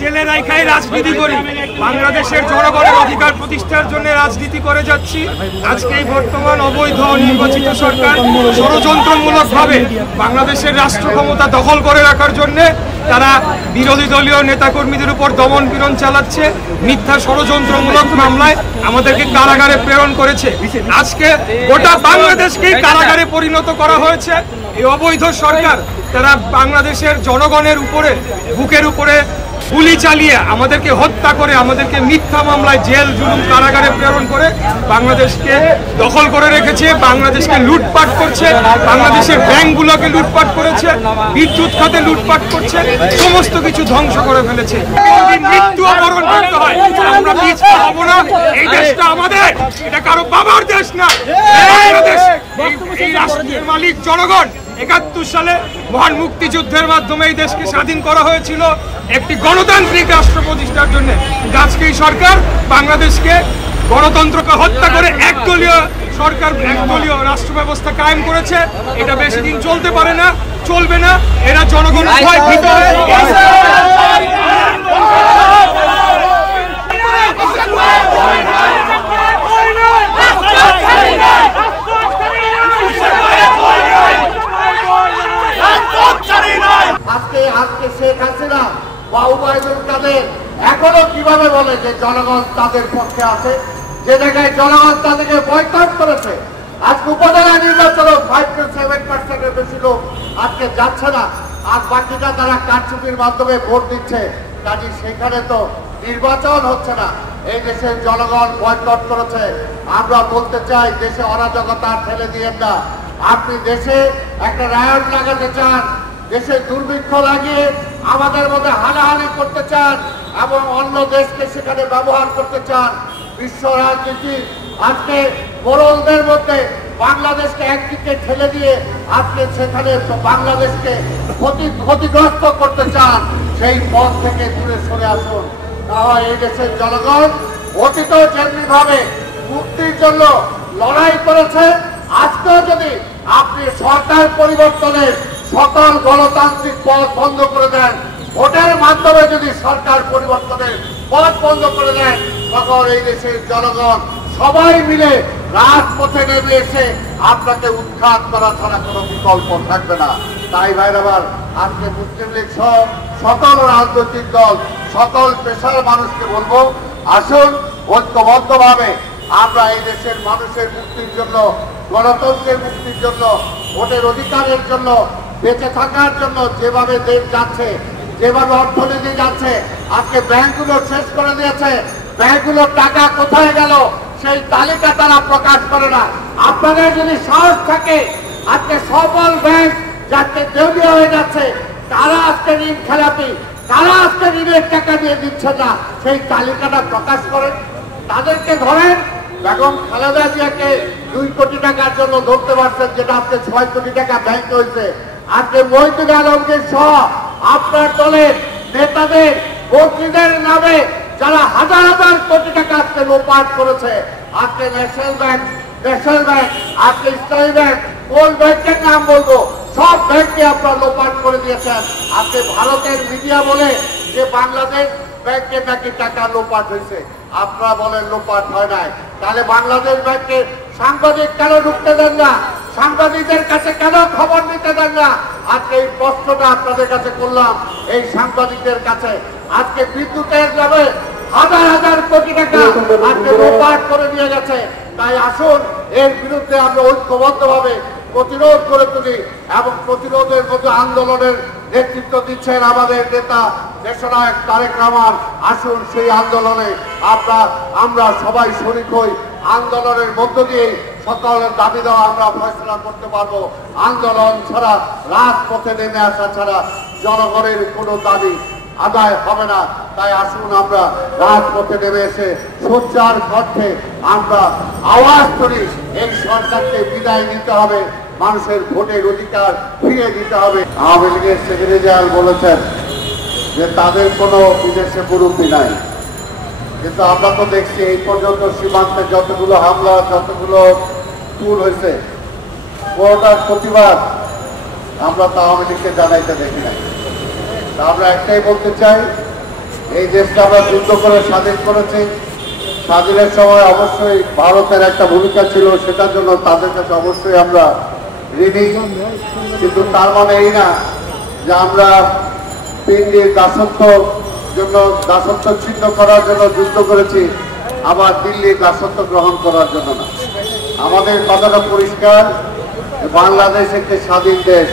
জেলে রাখাই রাজনীতি করি, বাংলাদেশের জনগণের অধিকার প্রতিষ্ঠার জন্য রাজনীতি করে যাচ্ছি। আজকে এই বর্তমান অবৈধ নির্বাচিত সরকার ষড়যন্ত্রমূলকভাবে বাংলাদেশের রাষ্ট্র ক্ষমতা দখল করে রাখার জন্য তারা বিরোধী দলীয় নেতাকর্মীদের উপর দমন পীড়ন চালাচ্ছে। মিথ্যা ষড়যন্ত্রমূলক মামলায় আমাদেরকে কারাগারে প্রেরণ করেছে। আজকে গোটা বাংলাদেশকে কারাগারে পরিণত করা হয়েছে। এই অবৈধ সরকার তারা বাংলাদেশের জনগণের উপরে বুকের উপরে গুলি চালিয়ে আমাদেরকে হত্যা করে, আমাদেরকে মিথ্যা মামলায় জেল জুলুম কারাগারে প্রেরণ করে বাংলাদেশকে দখল করে রেখেছে, বাংলাদেশকে লুটপাট করছে, বাংলাদেশের ব্যাংকগুলোকে লুটপাট করেছে, বিদ্যুৎ খাতে লুটপাট করছে, সমস্ত কিছু ধ্বংস করে ফেলেছে। মৃত্যু বরণ করতে হয়, আমরা পিছপা হব না। এই দেশটা আমাদের, এটা কারো বাবার দেশ না। এই রাষ্ট্রের মালিক জনগণ। ৭১ সালে মহান মুক্তিযুদ্ধের মাধ্যমে এই দেশকে স্বাধীন করা হয়েছিল একটি গণতান্ত্রিক রাষ্ট্র প্রতিষ্ঠার জন্য। আজকে এই সরকার বাংলাদেশকে গণতন্ত্রকে হত্যা করে একদলীয় সরকার, একদলীয় রাষ্ট্র ব্যবস্থা কায়েম করেছে। এটা বেশি দিন চলতে পারে না, চলবে না। এরা জনগণ ভয় ভীত হয়ে আজকে শেখ হাসিনা বা ওবায়দুল কাদের এখনো কিভাবে বলে যে জনগণ তাদের পক্ষে আছে, যে জায়গায় জনগণ তাদেরকে বয়কট করেছে। আজকে উপজেলা নির্বাচন 5 to 7% বেশি লোক আজকে যাচ্ছে না, আর বাকিটা তারা কারচুপির মাধ্যমে ভোট দিচ্ছে। কাজে সেখানে তো নির্বাচন হচ্ছে না। এই দেশের জনগণ বয়কট করেছে। আমরা বলতে চাই, দেশে অরাজকতা ঠেলে দিয়েন না। আপনি দেশে একটা রায়ট লাগাতে চান, দেশে দুর্ভিক্ষ লাগিয়ে আমাদের মধ্যে হানাহানি করতে চান এবং অন্য দেশকে সেখানে ব্যবহার করতে চান। বিশ্ব রাজনীতি আজকে মোড়লদের মধ্যে বাংলাদেশকে একদিকে ঠেলে দিয়ে আজকে সেখানে বাংলাদেশকে ক্ষতিগ্রস্ত করতে চান। সেই পথ থেকে দূরে সরে আসুন। এই দেশের জনগণ অতীত যেমনি ভাবে মুক্তির জন্য লড়াই করেছে, আজকেও যদি আপনি সরকার পরিবর্তনের সকল গণতান্ত্রিক পথ বন্ধ করে দেন, ভোটের মাধ্যমে যদি সরকার পরিবর্তনের পথ বন্ধ করে দেন, তখন এই দেশের জনগণ সবাই মিলে রাজপথে নেমে এসে আপনাকে উৎখাত করা ছাড়া কোনো বিকল্প থাকবে না। তাই ভাইরাবার, আজকে মুসলিম লীগ সহ সকল রাজনৈতিক দল, সকল পেশার মানুষকে বলবো, আসুন ঐক্যবদ্ধভাবে আমরা এই দেশের মানুষের মুক্তির জন্য, গণতন্ত্রের মুক্তির জন্য, ভোটের অধিকারের জন্য, বেঁচে থাকার জন্য যেভাবে দেশ যাচ্ছে, যেভাবে অর্থনীতি যাচ্ছে, আজকে ব্যাংকগুলো শেষ করে দিয়েছে। ব্যাংকগুলোর টাকা কোথায় গেল সেই তালিকা তারা প্রকাশ করে না। আপনাদের যদি সাহস থাকে, আজকে সকল ব্যাংক যাতে দেউলিয়া হয়ে যাচ্ছে, তারা আজকে ঋণ খেলাপি, তারা আজকে ঋণের টাকা দিয়ে দিচ্ছে না, সেই তালিকাটা প্রকাশ করেন, তাদেরকে ধরেন। বেগম খালেদা জিয়াকে 2 কোটি টাকার জন্য ধরতে পারছেন, যেটা আজকে 6 কোটি টাকা ব্যাংকে হয়েছে। আজকে মহিদুল আলমগীর সহ আপনার দলের নেতাদের, মন্ত্রীদের নামে যারা হাজার হাজার কোটি টাকা আজকে লোপাট করেছে, আজকে ন্যাশনাল ব্যাংক, আজকে ইসলামী ব্যাংক, কোন ব্যাংকের নাম বলবো, সব ব্যাংকে আপনারা লোপাট করে দিয়েছেন। আজকে ভারতের মিডিয়া বলে যে বাংলাদেশ ব্যাংকে নাকি টাকা লোপাট হয়েছে, আপনারা বলেন লোপাট হয় নাই। তাহলে বাংলাদেশ ব্যাংকে সাংবাদিক কেন ঢুকতে দেন না? সাংবাদিকদের কাছে কেন খবর নিতে দেন না? আজকে এই প্রশ্নটা আপনাদের কাছে করলাম, এই সাংবাদিকদের কাছে। আজকে বিদ্যুতের নামে হাজার হাজার কোটি টাকা আজকে লোপাট করে দিয়ে গেছে। তাই আসুন, এর বিরুদ্ধে আমরা ঐক্যবদ্ধভাবে প্রতিরোধ করে তুলি এবং প্রতিরোধের মধ্যে আন্দোলনের নেতৃত্ব দিচ্ছেন আমাদের নেতা দেশনায়ক তারেক রহমান। আসুন সেই আন্দোলনে আমরা সবাই শরিক হই। আন্দোলনের মধ্য দিয়ে সকলের দাবি দেওয়া আমরা ফয়সলা করতে পারবো। আন্দোলন ছাড়া, রাজপথে নেমে আসা ছাড়া জনগণের কোনো দাবি আদায় হবে না। তাই আসুন আমরা রাজপথে নেমে এসে সোচ্চার কণ্ঠে আমরা আওয়াজ করি, এই সরকারকে বিদায় নিতে হবে, মানুষের ভোটের অধিকার ফিরিয়ে দিতে হবে। আওয়ামী লীগের সেক্রেটারি জেনারেল বলেছেন যে তাদের কোনো বিদেশে মুরব্বী নাই, কিন্তু আমরা তো দেখছি এই পর্যন্ত সীমান্তে যতগুলো হামলা, যতগুলো খুন হয়েছে, পুরোটার প্রতিবাদ আমরা তো আওয়ামী লীগকে জানাইতে দেখি না। আমরা একটাই বলতে চাই এই দেশটা আমরা যুদ্ধ করে স্বাধীন করেছি। স্বাধীনের সময় অবশ্যই ভারতের একটা ভূমিকা ছিল, সেটার জন্য তাদের কাছে অবশ্যই আমরা ঋণী। কিন্তু তার মানে এই না যে আমরা দিল্লির দাসত্ব ছিন্ন করার জন্য যুদ্ধ করেছি, আবার দিল্লির দাসত্ব গ্রহণ করার জন্য না। আমাদের কথাটা পরিষ্কার, বাংলাদেশ একটি স্বাধীন দেশ।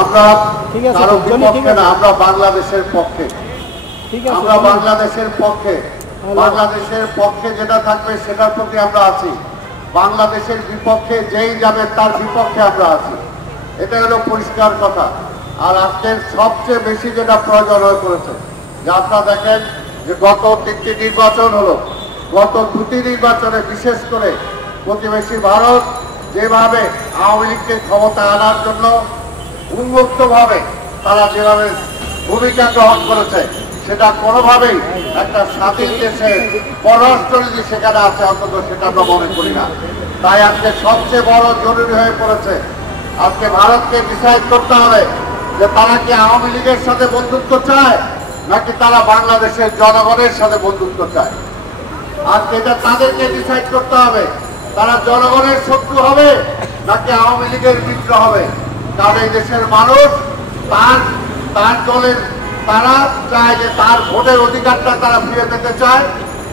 আমরা কারো বিপক্ষে না, আমরা বাংলাদেশের পক্ষে। আমরা বাংলাদেশের পক্ষে, বাংলাদেশের পক্ষে যেটা থাকবে সেটার প্রতি আমরা আছি। বাংলাদেশের বিপক্ষে যেই যাবে তার বিপক্ষে আমরা আছি, এটা হলো পরিষ্কার কথা। আর আজকে সবচেয়ে বেশি যেটা প্রয়োজন হয়ে পড়েছে, যে আপনারা দেখেন যে গত 3টি নির্বাচন হলো, গত 2টি নির্বাচনে বিশেষ করে প্রতিবেশী ভারত যেভাবে আওয়ামী লীগকে ক্ষমতা আনার জন্য উন্মুক্তভাবে তারা যেভাবে ভূমিকা গ্রহণ করেছে, সেটা কোনোভাবেই একটা স্বাধীন দেশের পররাষ্ট্রনীতি সেখানে আছে অন্তত সেটা আমরা মনে করি না। তাই আজকে সবচেয়ে বড় জরুরি হয়ে পড়েছে, আজকে ভারতকে ডিসাইড করতে হবে যে তারা কি আওয়ামী লীগের সাথে বন্ধুত্ব চায় নাকি তারা বাংলাদেশের জনগণের সাথে বন্ধুত্ব চায়। আজকে এটা তাদেরকে ডিসাইড করতে হবে, তারা জনগণের শত্রু হবে নাকি আওয়ামী লীগের মিত্র হবে। কারণ এই দেশের মানুষ তার দলের তারা চায় যে তার ভোটের অধিকারটা তারা ফিরে পেতে চায়,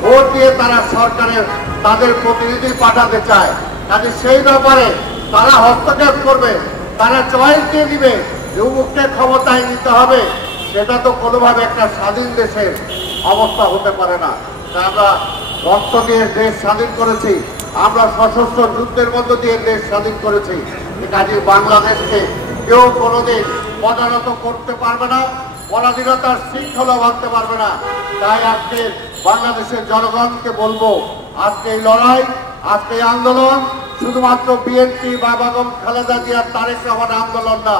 ভোট দিয়ে তারা সরকারের তাদের প্রতিনিধি পাঠাতে চায়। কাজে সেই ব্যাপারে তারা হস্তক্ষেপ করবে, তারা চয়েস দিয়ে দিবে যে উমুককে ক্ষমতায় নিতে হবে। সেটা তো কোনোভাবে একটা স্বাধীন দেশের অবস্থা হতে পারে না। তাই আমরা রক্ত দিয়ে দেশ স্বাধীন করেছি, আমরা সশস্ত্র যুদ্ধের মধ্য দিয়ে দেশ স্বাধীন করেছি। কাজে বাংলাদেশকে কেউ কোনোদিন পদানত করতে পারবে না, পরাধীনতার শৃঙ্খলা ভাঙতে পারবে না। তাই আজকে বাংলাদেশের জনগণকে বলবো, আজকে এই লড়াই, আজকে এই আন্দোলন শুধুমাত্র বিএনপি বা বেগম খালেদা জিয়ার তারেক রহমান আন্দোলন না।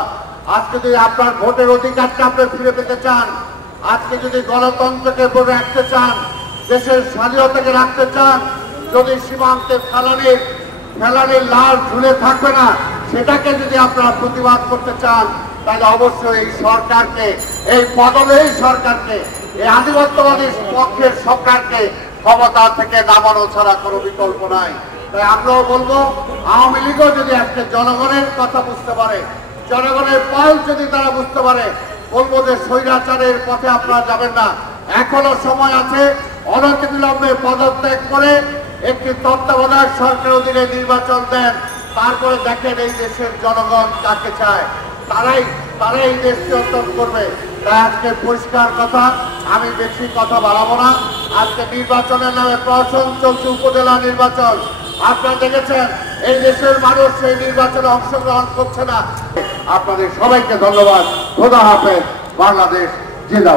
আজকে যদি আপনার ভোটের অধিকারটা আপনি ফিরে পেতে চান, আজকে যদি গণতন্ত্রকে ধরে রাখতে চান, দেশের স্বাধীনতাকে রাখতে চান, যদি সীমান্তে ফেলানির লাল ঝুলে থাকবে না সেটাকে যদি আপনারা প্রতিবাদ করতে চান, তাহলে অবশ্যই এই সরকারকে, এই বদলেই সরকারকে, এই আধিপত্যবাদী পক্ষের সরকারকে ক্ষমতা থেকে নামানো ছাড়া কোনো বিকল্প নাই। তাই আমরাও বলবো, আওয়ামী লীগও যদি আজকে জনগণের কথা বুঝতে পারে, জনগণের পাল যদি তারা বুঝতে পারে, বলবো যে স্বৈরাচারের পথে আপনারা যাবেন না। এখনো সময় আছে, অনতিবিলম্বে পদত্যাগ করে একটি তত্ত্বাবধায়ক সরকার অধীনে নির্বাচন দেন, তারপরে দেখেন এই দেশের জনগণ কাকে চায়, তারাই এই দেশ নিয়ন্ত্রণ করবে। তাই আজকে পরিষ্কার কথা, আমি বেশি কথা বাড়াবো না। আজকে নির্বাচনের নামে প্রহসন চলছে, উপজেলা নির্বাচন। আপনারা দেখেছেন এই দেশের মানুষ সেই নির্বাচনে অংশগ্রহণ করছে না। আপনাদের সবাইকে ধন্যবাদ। খোদা হাফেজ। বাংলাদেশ জিন্দাবাদ।